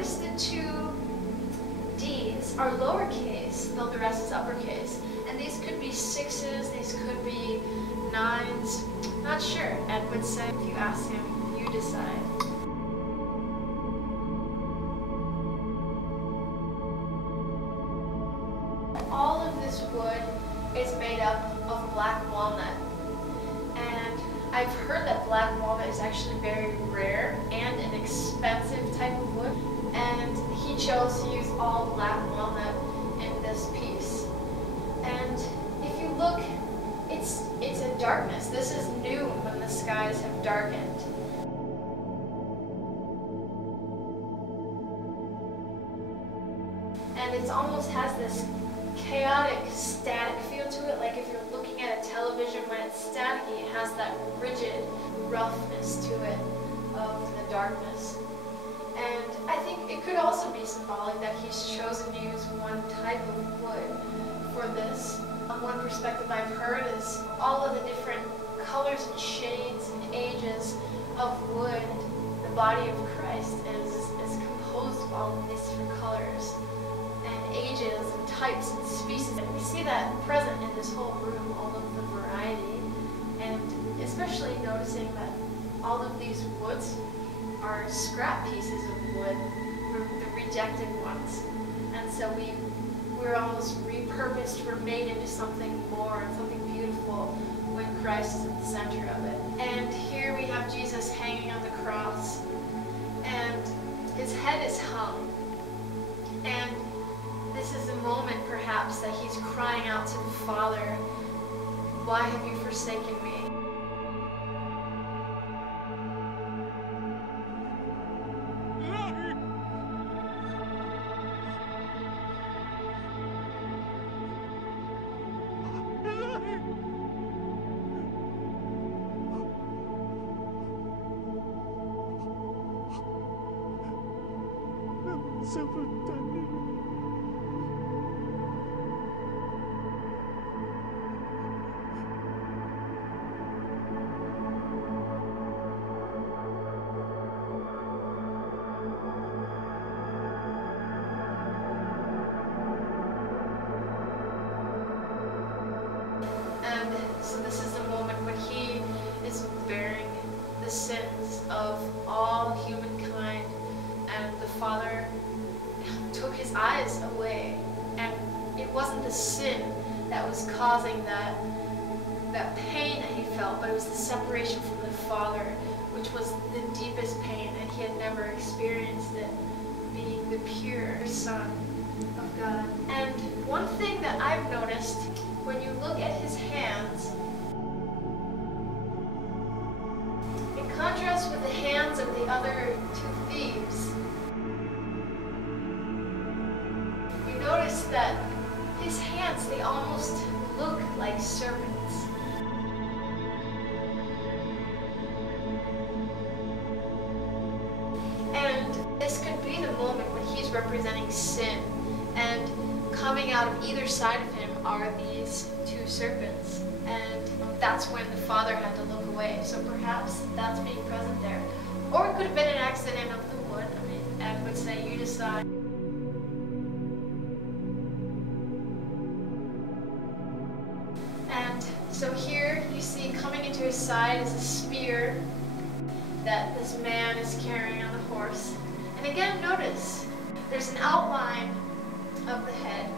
notice the two D's are lowercase, though the rest is uppercase. And these could be 6s, these could be 9s. Not sure. Ed would say, if you ask him, you decide. All of this wood is made up of black walnut. And I've heard that black walnut is actually very rare and an expensive type of wood. And he chose to use all black walnut in this piece. And if you look, it's in darkness. This is noon when the skies have darkened. And it almost has this chaotic, static feel to it. Like if you're looking at a television when it's staticky, it has that rigid roughness to it of the darkness. And I think it could also be symbolic that he's chosen to use one type of wood for this. One perspective I've heard is all of the different colors and shades and ages of wood. The body of Christ is composed of all of these different colors and ages and types and species. And we see that present in this whole room, all of the variety. And especially noticing that all of these woods are scrap pieces of wood, the rejected ones. And so we're almost repurposed, we're made into something more, something beautiful when Christ is at the center of it. And here we have Jesus hanging on the cross, and his head is hung. And this is a moment perhaps that he's crying out to the Father, "Why have you forsaken me?" And so this is the moment when he is bearing the sins of all humankind, and the Father took his eyes away, and it wasn't the sin that was causing that pain that he felt, but it was the separation from the Father, which was the deepest pain, and he had never experienced it, being the pure Son of God. And one thing that I've noticed, when you look at his hands, in contrast with the hands of the other two thieves, you notice that his hands, they almost look like serpents. And this could be the moment when he's representing sin, and coming out of either side of him are these two serpents. And that's when the Father had to look away. So perhaps that's being present there. Or it could have been an accident of the wood. I mean, Ed would say, you decide. And so here you see coming into his side is a spear that this man is carrying on the horse. And again, notice, there's an outline of the head,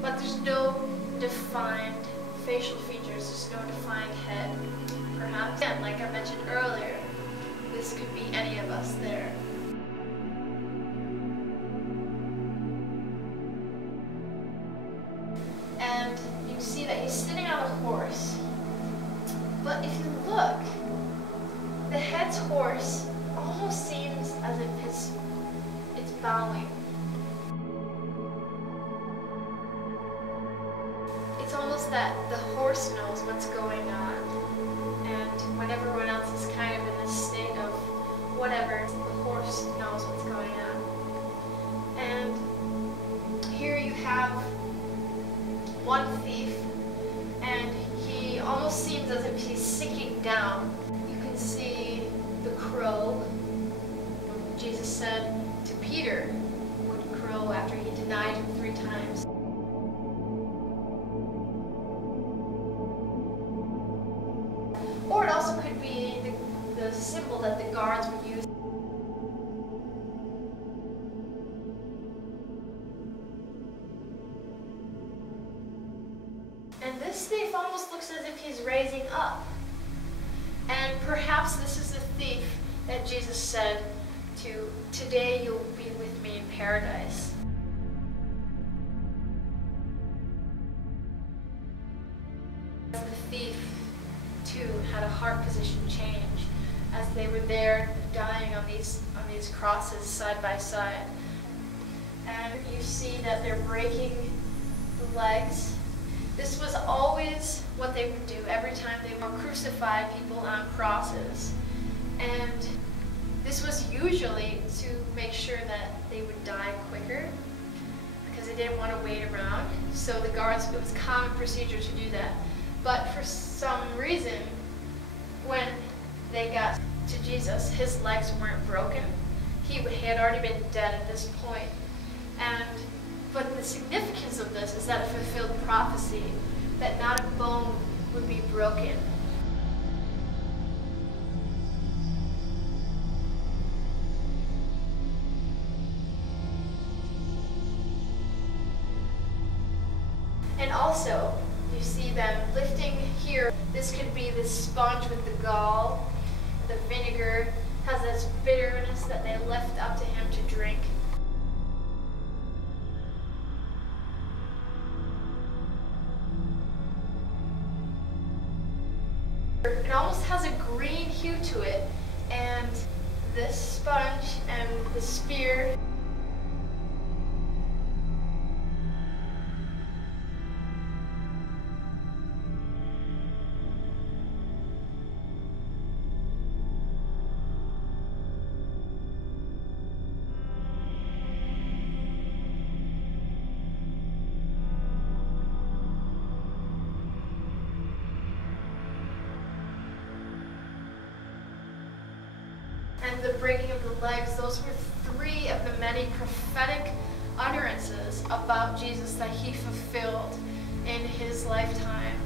but there's no defined facial features, there's no defined head. Perhaps, again, like I mentioned earlier, this could be any of us there. And you see that he's sitting on a horse, but if you look, the head's horse almost seems as if it's bowing. It's almost that the horse knows what's going on, and when everyone else is kind of in this state of whatever, the horse knows what's going on. And here you have one thief, and he almost seems as if he's sinking down. You can see the crow Jesus said to Peter would grow after he denied him 3 times. Or it also could be the symbol that the guards would use. And this thief almost looks as if he's raising up. And perhaps this is the thief that Jesus said to, "Today you'll be with me in paradise." The thief, too, had a heart position change as they were there dying on these crosses side by side. And you see that they're breaking the legs. This was always what they would do every time they would crucify people on crosses. And this was usually to make sure that they would die quicker because they didn't want to wait around. So the guards, it was common procedure to do that. But for some reason, when they got to Jesus, his legs weren't broken. He had already been dead at this point. But the significance of this is that it fulfilled prophecy, that not a bone would be broken. And also, you see them lifting here. This could be the sponge with the gall. The vinegar has this bitterness that they lift up to him to drink. It almost has a green hue to it, and this sponge and the spear. And the breaking of the legs, those were 3 of the many prophetic utterances about Jesus that he fulfilled in his lifetime.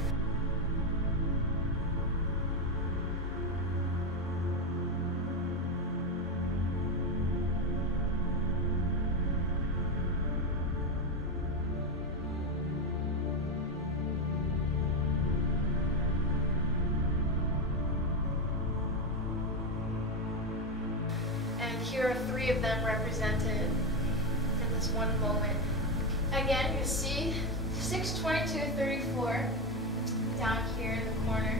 And here are 3 of them represented in this one moment. Again, you see 6:22:34 down here in the corner.